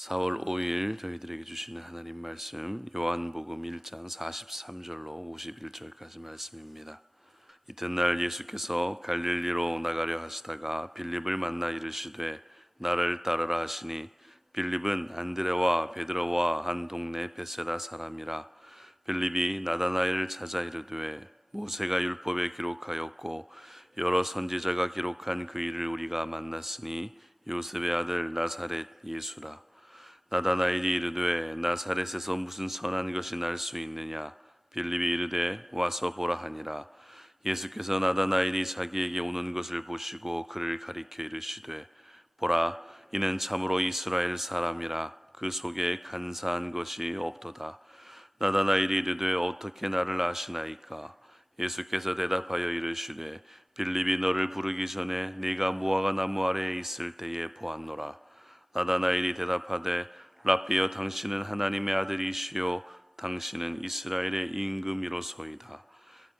4월 5일 저희들에게 주시는 하나님 말씀 요한복음 1장 43절로 51절까지 말씀입니다. 이튿날 예수께서 갈릴리로 나가려 하시다가 빌립을 만나 이르시되 나를 따르라 하시니 빌립은 안드레와 베드로와 한 동네 베세다 사람이라. 빌립이 나다나엘을 찾아 이르되 모세가 율법에 기록하였고 여러 선지자가 기록한 그 일을 우리가 만났으니 요셉의 아들 나사렛 예수라. 나다나엘이 이르되 나사렛에서 무슨 선한 것이 날 수 있느냐. 빌립이 이르되 와서 보라 하니라. 예수께서 나다나엘이 자기에게 오는 것을 보시고 그를 가리켜 이르시되 보라, 이는 참으로 이스라엘 사람이라. 그 속에 간사한 것이 없도다. 나다나엘이 이르되 어떻게 나를 아시나이까. 예수께서 대답하여 이르시되 빌립이 너를 부르기 전에 네가 무화과 나무 아래에 있을 때에 보았노라. 나다나엘이 대답하되 라삐여, 당신은 하나님의 아들이시요 당신은 이스라엘의 임금이로소이다.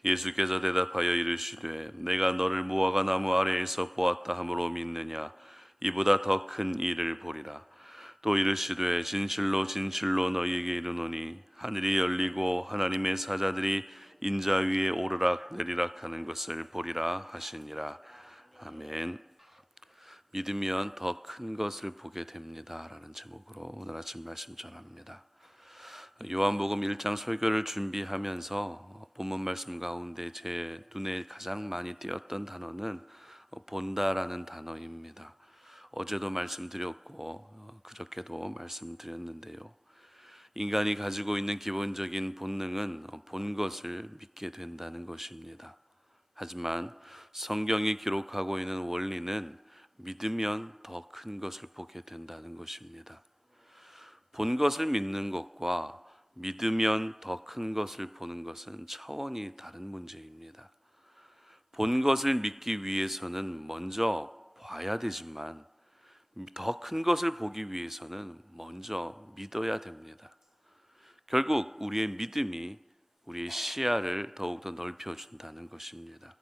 예수께서 대답하여 이르시되 내가 너를 무화과 나무 아래에서 보았다 함으로 믿느냐. 이보다 더 큰 일을 보리라. 또 이르시되 진실로 진실로 너희에게 이르노니 하늘이 열리고 하나님의 사자들이 인자 위에 오르락 내리락 하는 것을 보리라 하시니라. 아멘. 믿으면 더 큰 것을 보게 됩니다 라는 제목으로 오늘 아침 말씀 전합니다. 요한복음 1장 설교를 준비하면서 본문 말씀 가운데 제 눈에 가장 많이 띄었던 단어는 본다라는 단어입니다. 어제도 말씀드렸고 그저께도 말씀드렸는데요, 인간이 가지고 있는 기본적인 본능은 본 것을 믿게 된다는 것입니다. 하지만 성경이 기록하고 있는 원리는 믿으면 더 큰 것을 보게 된다는 것입니다. 본 것을 믿는 것과 믿으면 더 큰 것을 보는 것은 차원이 다른 문제입니다. 본 것을 믿기 위해서는 먼저 봐야 되지만 더 큰 것을 보기 위해서는 먼저 믿어야 됩니다. 결국 우리의 믿음이 우리의 시야를 더욱더 넓혀준다는 것입니다.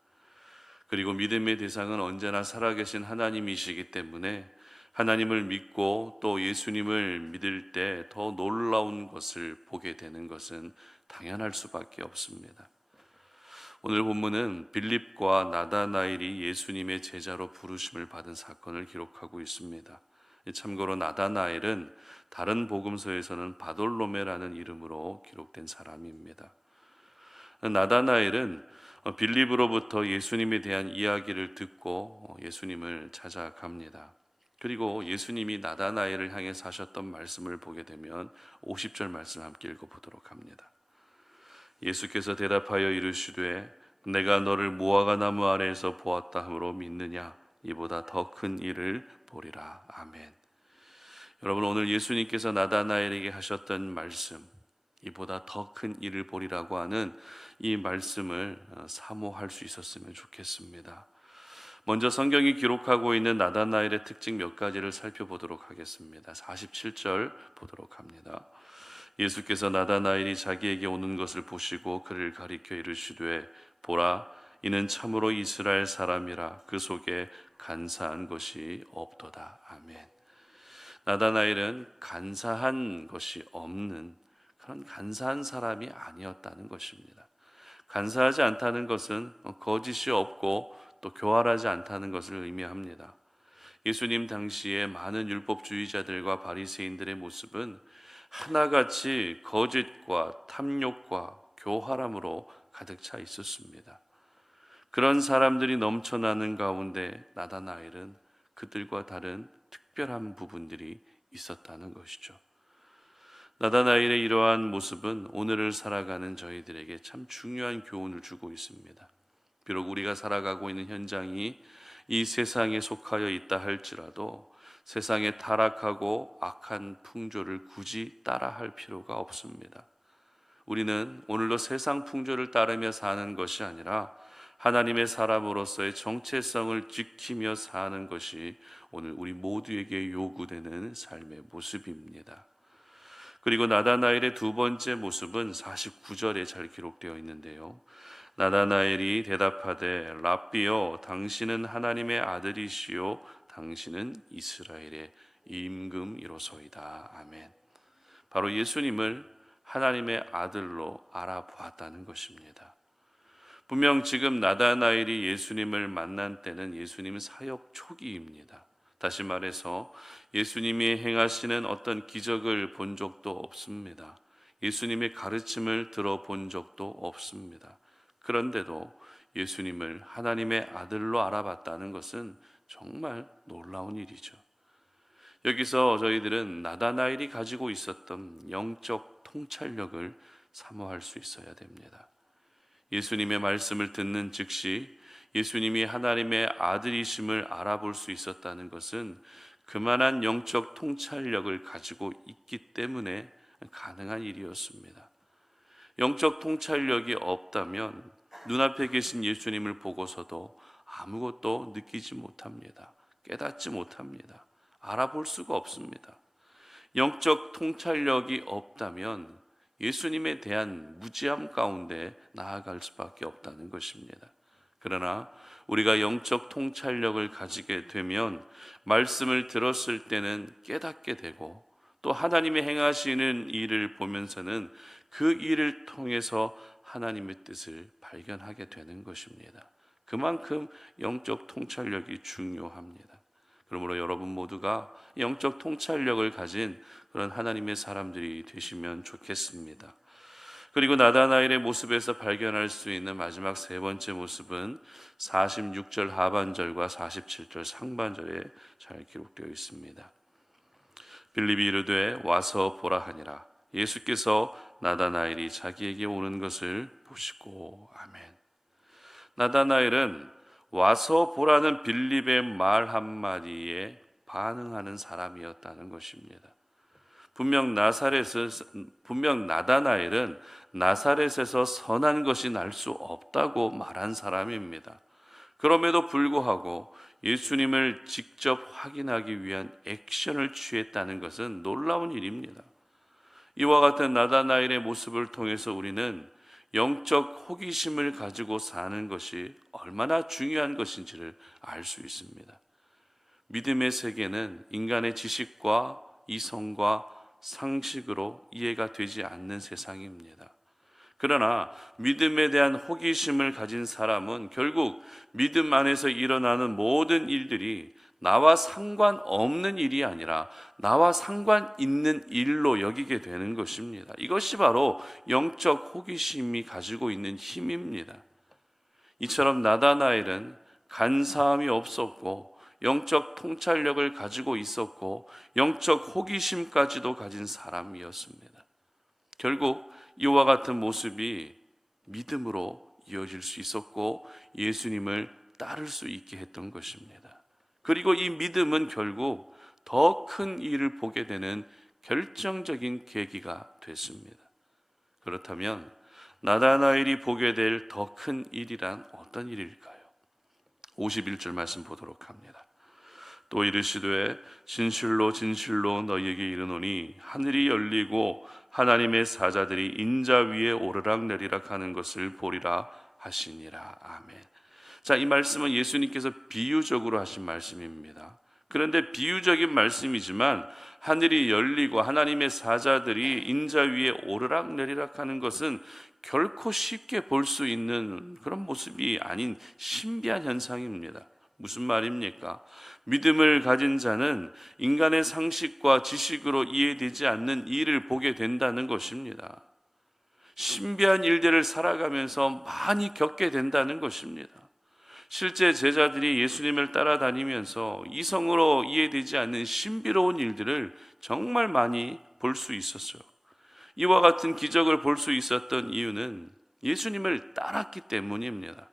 그리고 믿음의 대상은 언제나 살아계신 하나님이시기 때문에 하나님을 믿고 또 예수님을 믿을 때 더 놀라운 것을 보게 되는 것은 당연할 수밖에 없습니다. 오늘 본문은 빌립과 나다나엘이 예수님의 제자로 부르심을 받은 사건을 기록하고 있습니다. 참고로 나다나엘은 다른 복음서에서는 바돌로메라는 이름으로 기록된 사람입니다. 나다나엘은 빌립으로부터 예수님에 대한 이야기를 듣고 예수님을 찾아갑니다. 그리고 예수님이 나다나엘을 향해서 하셨던 말씀을 보게 되면 50절 말씀 함께 읽어보도록 합니다. 예수께서 대답하여 이르시되 내가 너를 무화과 나무 아래에서 보았다 함으로 믿느냐. 이보다 더 큰 일을 보리라. 아멘. 여러분, 오늘 예수님께서 나다나엘에게 하셨던 말씀, 이보다 더 큰 일을 보리라고 하는 이 말씀을 사모할 수 있었으면 좋겠습니다. 먼저 성경이 기록하고 있는 나다나엘의 특징 몇 가지를 살펴보도록 하겠습니다. 47절 보도록 합니다. 예수께서 나다나엘이 자기에게 오는 것을 보시고 그를 가리켜 이르시되 보라, 이는 참으로 이스라엘 사람이라. 그 속에 간사한 것이 없도다. 아멘. 나다나엘은 간사한 것이 없는 그런 간사한 사람이 아니었다는 것입니다. 간사하지 않다는 것은 거짓이 없고 또 교활하지 않다는 것을 의미합니다. 예수님 당시에 많은 율법주의자들과 바리새인들의 모습은 하나같이 거짓과 탐욕과 교활함으로 가득 차 있었습니다. 그런 사람들이 넘쳐나는 가운데 나다나엘은 그들과 다른 특별한 부분들이 있었다는 것이죠. 나다나엘의 이러한 모습은 오늘을 살아가는 저희들에게 참 중요한 교훈을 주고 있습니다. 비록 우리가 살아가고 있는 현장이 이 세상에 속하여 있다 할지라도 세상의 타락하고 악한 풍조를 굳이 따라할 필요가 없습니다. 우리는 오늘도 세상 풍조를 따르며 사는 것이 아니라 하나님의 사람으로서의 정체성을 지키며 사는 것이 오늘 우리 모두에게 요구되는 삶의 모습입니다. 그리고 나다나엘의 두 번째 모습은 49절에 잘 기록되어 있는데요, 나다나엘이 대답하되 라삐여, 당신은 하나님의 아들이시요 당신은 이스라엘의 임금이로소이다. 아멘. 바로 예수님을 하나님의 아들로 알아보았다는 것입니다. 분명 지금 나다나엘이 예수님을 만난 때는 예수님 사역 초기입니다. 다시 말해서 예수님이 행하시는 어떤 기적을 본 적도 없습니다. 예수님의 가르침을 들어본 적도 없습니다. 그런데도 예수님을 하나님의 아들로 알아봤다는 것은 정말 놀라운 일이죠. 여기서 저희들은 나다나엘이 가지고 있었던 영적 통찰력을 사모할 수 있어야 됩니다. 예수님의 말씀을 듣는 즉시 예수님이 하나님의 아들이심을 알아볼 수 있었다는 것은 그만한 영적 통찰력을 가지고 있기 때문에 가능한 일이었습니다. 영적 통찰력이 없다면 눈앞에 계신 예수님을 보고서도 아무것도 느끼지 못합니다. 깨닫지 못합니다. 알아볼 수가 없습니다. 영적 통찰력이 없다면 예수님에 대한 무지함 가운데 나아갈 수밖에 없다는 것입니다. 그러나 우리가 영적 통찰력을 가지게 되면 말씀을 들었을 때는 깨닫게 되고 또 하나님이 행하시는 일을 보면서는 그 일을 통해서 하나님의 뜻을 발견하게 되는 것입니다. 그만큼 영적 통찰력이 중요합니다. 그러므로 여러분 모두가 영적 통찰력을 가진 그런 하나님의 사람들이 되시면 좋겠습니다. 그리고 나다나엘의 모습에서 발견할 수 있는 마지막 세 번째 모습은 46절 하반절과 47절 상반절에 잘 기록되어 있습니다. 빌립이 이르되 와서 보라 하니라. 예수께서 나다나엘이 자기에게 오는 것을 보시고. 아멘. 나다나엘은 와서 보라는 빌립의 말 한마디에 반응하는 사람이었다는 것입니다. 분명 나다나엘은 나사렛에서 선한 것이 날 수 없다고 말한 사람입니다. 그럼에도 불구하고 예수님을 직접 확인하기 위한 액션을 취했다는 것은 놀라운 일입니다. 이와 같은 나다나엘의 모습을 통해서 우리는 영적 호기심을 가지고 사는 것이 얼마나 중요한 것인지를 알 수 있습니다. 믿음의 세계는 인간의 지식과 이성과 상식으로 이해가 되지 않는 세상입니다. 그러나 믿음에 대한 호기심을 가진 사람은 결국 믿음 안에서 일어나는 모든 일들이 나와 상관없는 일이 아니라 나와 상관 있는 일로 여기게 되는 것입니다. 이것이 바로 영적 호기심이 가지고 있는 힘입니다. 이처럼 나다나엘은 간사함이 없었고 영적 통찰력을 가지고 있었고 영적 호기심까지도 가진 사람이었습니다. 결국 이와 같은 모습이 믿음으로 이어질 수 있었고 예수님을 따를 수 있게 했던 것입니다. 그리고 이 믿음은 결국 더 큰 일을 보게 되는 결정적인 계기가 됐습니다. 그렇다면 나다나엘이 보게 될 더 큰 일이란 어떤 일일까요? 51절 말씀 보도록 합니다. 또 이르시되 진실로 진실로 너희에게 이르노니 하늘이 열리고 하나님의 사자들이 인자 위에 오르락내리락 하는 것을 보리라 하시니라. 아멘. 자, 이 말씀은 예수님께서 비유적으로 하신 말씀입니다. 그런데 비유적인 말씀이지만 하늘이 열리고 하나님의 사자들이 인자 위에 오르락내리락 하는 것은 결코 쉽게 볼 수 있는 그런 모습이 아닌 신비한 현상입니다. 무슨 말입니까? 믿음을 가진 자는 인간의 상식과 지식으로 이해되지 않는 일을 보게 된다는 것입니다. 신비한 일들을 살아가면서 많이 겪게 된다는 것입니다. 실제 제자들이 예수님을 따라다니면서 이성으로 이해되지 않는 신비로운 일들을 정말 많이 볼 수 있었어요. 이와 같은 기적을 볼 수 있었던 이유는 예수님을 따랐기 때문입니다.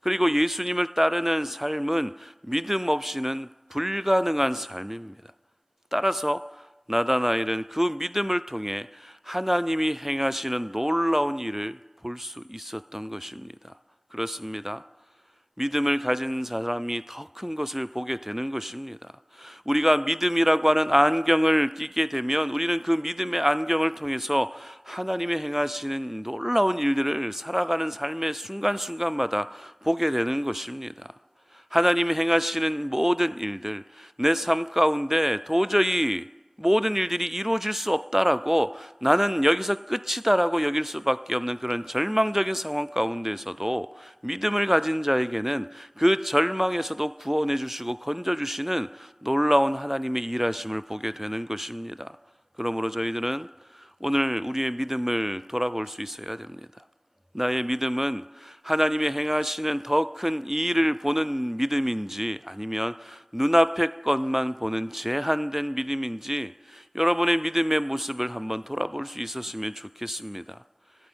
그리고 예수님을 따르는 삶은 믿음 없이는 불가능한 삶입니다. 따라서 나다나엘은 그 믿음을 통해 하나님이 행하시는 놀라운 일을 볼 수 있었던 것입니다. 그렇습니다. 믿음을 가진 사람이 더 큰 것을 보게 되는 것입니다. 우리가 믿음이라고 하는 안경을 끼게 되면 우리는 그 믿음의 안경을 통해서 하나님이 행하시는 놀라운 일들을 살아가는 삶의 순간순간마다 보게 되는 것입니다. 하나님이 행하시는 모든 일들, 내 삶 가운데 도저히 모든 일들이 이루어질 수 없다라고, 나는 여기서 끝이다라고 여길 수밖에 없는 그런 절망적인 상황 가운데서도 믿음을 가진 자에게는 그 절망에서도 구원해 주시고 건져 주시는 놀라운 하나님의 일하심을 보게 되는 것입니다. 그러므로 저희들은 오늘 우리의 믿음을 돌아볼 수 있어야 됩니다. 나의 믿음은 하나님이 행하시는 더 큰 일을 보는 믿음인지, 아니면 눈앞의 것만 보는 제한된 믿음인지, 여러분의 믿음의 모습을 한번 돌아볼 수 있었으면 좋겠습니다.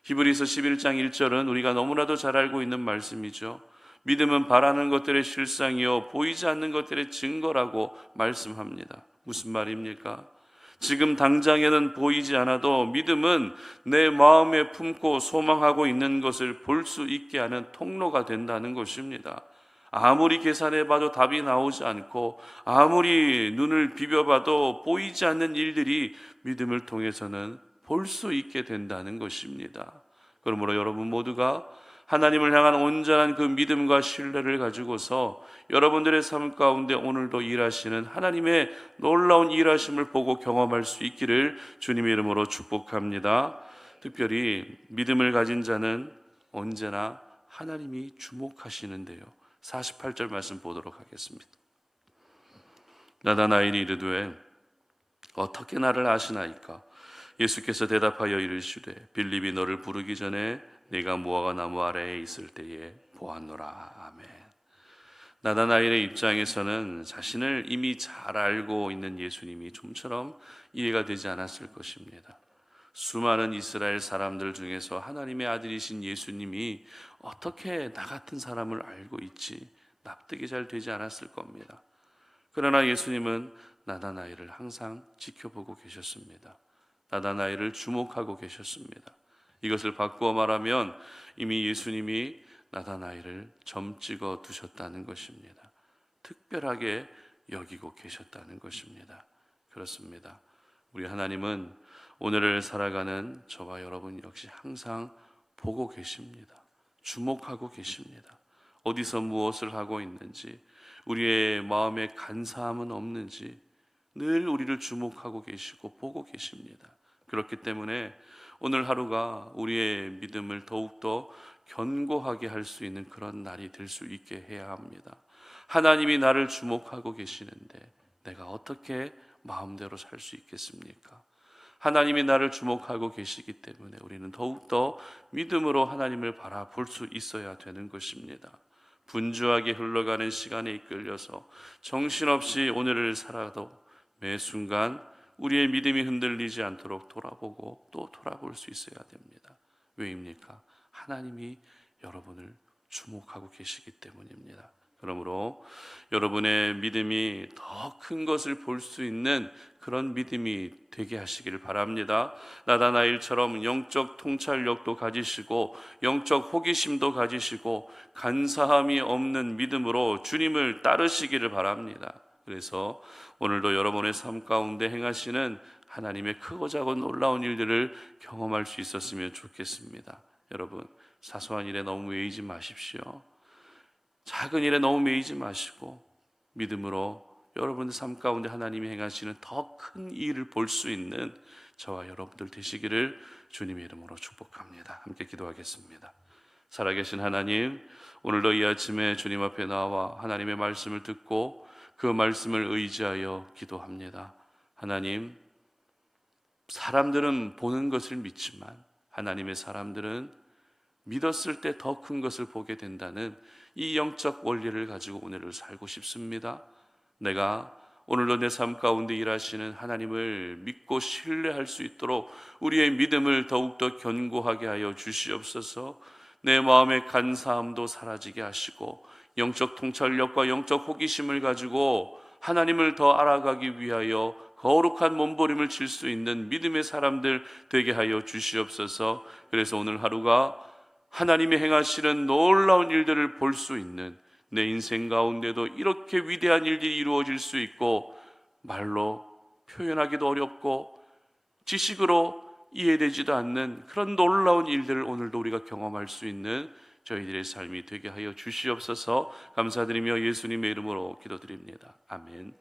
히브리서 11장 1절은 우리가 너무나도 잘 알고 있는 말씀이죠. 믿음은 바라는 것들의 실상이요 보이지 않는 것들의 증거라고 말씀합니다. 무슨 말입니까? 지금 당장에는 보이지 않아도 믿음은 내 마음에 품고 소망하고 있는 것을 볼 수 있게 하는 통로가 된다는 것입니다. 아무리 계산해봐도 답이 나오지 않고, 아무리 눈을 비벼봐도 보이지 않는 일들이 믿음을 통해서는 볼 수 있게 된다는 것입니다. 그러므로 여러분 모두가 하나님을 향한 온전한 그 믿음과 신뢰를 가지고서 여러분들의 삶 가운데 오늘도 일하시는 하나님의 놀라운 일하심을 보고 경험할 수 있기를 주님의 이름으로 축복합니다. 특별히 믿음을 가진 자는 언제나 하나님이 주목하시는데요. 48절 말씀 보도록 하겠습니다. 나다나엘이 이르되 어떻게 나를 아시나이까? 예수께서 대답하여 이르시되 빌립이 너를 부르기 전에 네가 무화과 나무 아래에 있을 때에 보았노라. 아멘. 나다나엘의 입장에서는 자신을 이미 잘 알고 있는 예수님이 좀처럼 이해가 되지 않았을 것입니다. 수많은 이스라엘 사람들 중에서 하나님의 아들이신 예수님이 어떻게 나 같은 사람을 알고 있지, 납득이 잘 되지 않았을 겁니다. 그러나 예수님은 나다나엘을 항상 지켜보고 계셨습니다. 나다나엘을 주목하고 계셨습니다. 이것을 바꾸어 말하면 이미 예수님이 나다나엘을 점 찍어 두셨다는 것입니다. 특별하게 여기고 계셨다는 것입니다. 그렇습니다. 우리 하나님은 오늘을 살아가는 저와 여러분 역시 항상 보고 계십니다. 주목하고 계십니다. 어디서 무엇을 하고 있는지, 우리의 마음에 간사함은 없는지 늘 우리를 주목하고 계시고 보고 계십니다. 그렇기 때문에 오늘 하루가 우리의 믿음을 더욱더 견고하게 할 수 있는 그런 날이 될 수 있게 해야 합니다. 하나님이 나를 주목하고 계시는데 내가 어떻게 마음대로 살 수 있겠습니까? 하나님이 나를 주목하고 계시기 때문에 우리는 더욱더 믿음으로 하나님을 바라볼 수 있어야 되는 것입니다. 분주하게 흘러가는 시간에 이끌려서 정신없이 오늘을 살아도 매 순간 우리의 믿음이 흔들리지 않도록 돌아보고 또 돌아볼 수 있어야 됩니다. 왜입니까? 하나님이 여러분을 주목하고 계시기 때문입니다. 그러므로 여러분의 믿음이 더 큰 것을 볼 수 있는 그런 믿음이 되게 하시기를 바랍니다. 나다나엘처럼 영적 통찰력도 가지시고 영적 호기심도 가지시고 간사함이 없는 믿음으로 주님을 따르시기를 바랍니다. 그래서 오늘도 여러분의 삶 가운데 행하시는 하나님의 크고 작은 놀라운 일들을 경험할 수 있었으면 좋겠습니다. 여러분, 사소한 일에 너무 매이지 마십시오. 작은 일에 너무 매이지 마시고 믿음으로 여러분의 삶 가운데 하나님이 행하시는 더 큰 일을 볼 수 있는 저와 여러분들 되시기를 주님의 이름으로 축복합니다. 함께 기도하겠습니다. 살아계신 하나님, 오늘도 이 아침에 주님 앞에 나와 하나님의 말씀을 듣고 그 말씀을 의지하여 기도합니다. 하나님, 사람들은 보는 것을 믿지만 하나님의 사람들은 믿었을 때 더 큰 것을 보게 된다는 이 영적 원리를 가지고 오늘을 살고 싶습니다. 내가 오늘도 내 삶 가운데 일하시는 하나님을 믿고 신뢰할 수 있도록 우리의 믿음을 더욱더 견고하게 하여 주시옵소서. 내 마음의 간사함도 사라지게 하시고 영적 통찰력과 영적 호기심을 가지고 하나님을 더 알아가기 위하여 거룩한 몸부림을 칠 수 있는 믿음의 사람들 되게 하여 주시옵소서. 그래서 오늘 하루가 하나님이 행하시는 놀라운 일들을 볼 수 있는, 내 인생 가운데도 이렇게 위대한 일들이 이루어질 수 있고 말로 표현하기도 어렵고 지식으로 이해되지도 않는 그런 놀라운 일들을 오늘도 우리가 경험할 수 있는 저희들의 삶이 되게 하여 주시옵소서. 감사드리며 예수님의 이름으로 기도드립니다. 아멘.